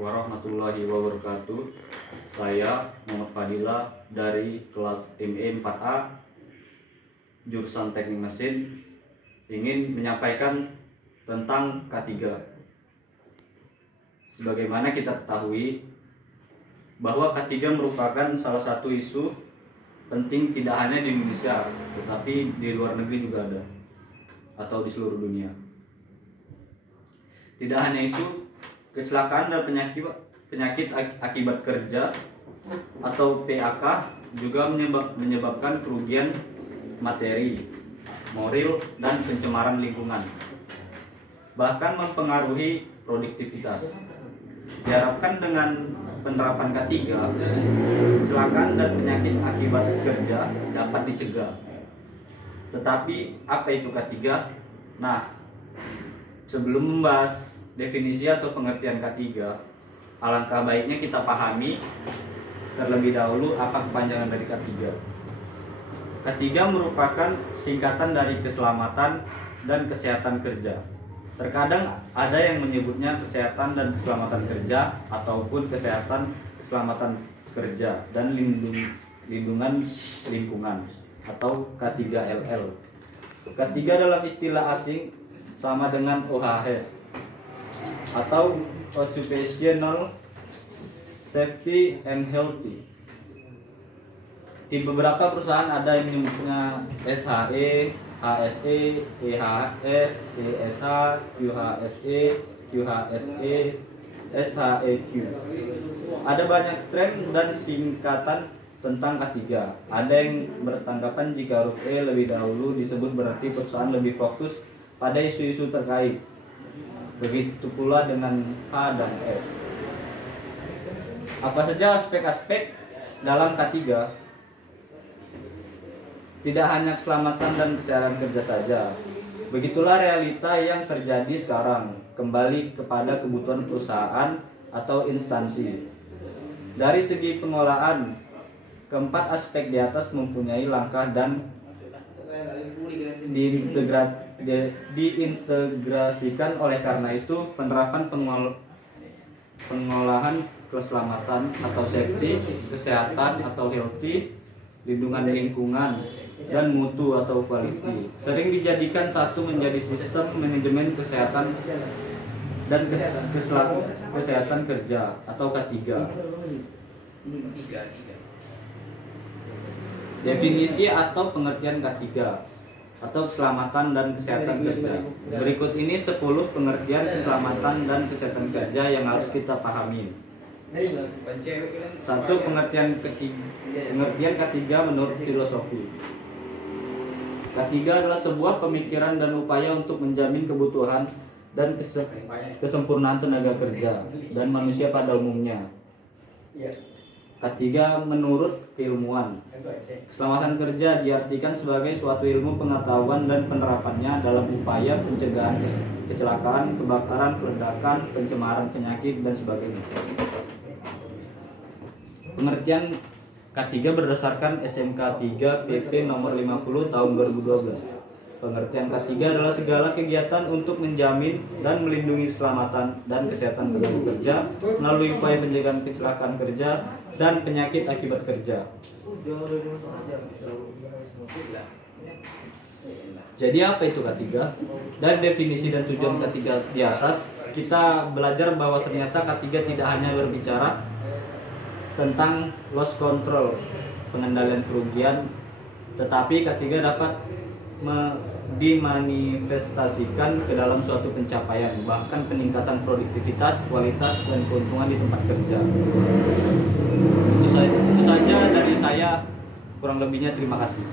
warahmatullahi wabarakatuh. Saya Muhammad Fadila dari kelas ME 4A jurusan Teknik Mesin ingin menyampaikan tentang K3. Sebagaimana kita ketahui bahwa K3 merupakan salah satu isu penting tidak hanya di Indonesia tetapi di luar negeri juga ada atau di seluruh dunia. Tidak hanya itu, kecelakaan dan penyakit akibat kerja atau PAK juga menyebabkan kerugian materi, moral, dan pencemaran lingkungan, bahkan mempengaruhi produktivitas. Diharapkan dengan penerapan K3, kecelakaan dan penyakit akibat kerja dapat dicegah. Tetapi apa itu K3? Nah, sebelum membahas definisi atau pengertian K3, alangkah baiknya kita pahami terlebih dahulu apa kepanjangan dari K3. K3 merupakan singkatan dari keselamatan dan kesehatan kerja. Terkadang ada yang menyebutnya kesehatan dan keselamatan kerja ataupun kesehatan keselamatan kerja dan lindungan lingkungan atau K3LL. K3 dalam istilah asing sama dengan OHS atau Occupational Safety and Healthy. Di beberapa perusahaan ada yang menyebutnya SHE, HSE, EHS, ESH, QHSE, QHSE, SHEQ. Ada banyak tren dan singkatan tentang K3. Ada yang bertanggapan jika huruf E lebih dahulu disebut berarti perusahaan lebih fokus pada isu-isu terkait. Begitu pula dengan H dan S. Apa saja aspek-aspek dalam K3? Tidak hanya keselamatan dan kesehatan kerja saja. Begitulah realita yang terjadi sekarang, kembali kepada kebutuhan perusahaan atau instansi. Dari segi pengolahan, keempat aspek di atas mempunyai langkah dan diintegrasikan. Oleh karena itu, penerapan pengolahan keselamatan atau safety, kesehatan atau healthy, lindungan lingkungan, dan mutu atau quality sering dijadikan satu menjadi sistem manajemen kesehatan dan kesehatan kerja atau K3. Definisi atau pengertian K3 atau keselamatan dan kesehatan kerja. Berikut ini 10 pengertian keselamatan dan kesehatan kerja yang harus kita pahami. Satu, pengertian K3 menurut filosofi. K3 adalah sebuah pemikiran dan upaya untuk menjamin kebutuhan dan kesempurnaan tenaga kerja dan manusia pada umumnya. K3 menurut keilmuan. Keselamatan kerja diartikan sebagai suatu ilmu pengetahuan dan penerapannya dalam upaya pencegahan kecelakaan, kebakaran, peledakan, pencemaran penyakit, dan sebagainya. Pengertian K3 berdasarkan SMK 3 PP nomor 50 tahun 2012. Pengertian K3 adalah segala kegiatan untuk menjamin dan melindungi keselamatan dan kesehatan tenaga kerja melalui upaya pencegahan kecelakaan kerja dan penyakit akibat kerja. Jadi apa itu K3? Dan definisi dan tujuan K3 di atas, kita belajar bahwa ternyata K3 tidak hanya berbicara tentang loss control, pengendalian kerugian, tetapi K3 dapat dimanifestasikan ke dalam suatu pencapaian, bahkan peningkatan produktivitas, kualitas, dan keuntungan di tempat kerja. Itu saja dari saya, kurang lebihnya terima kasih.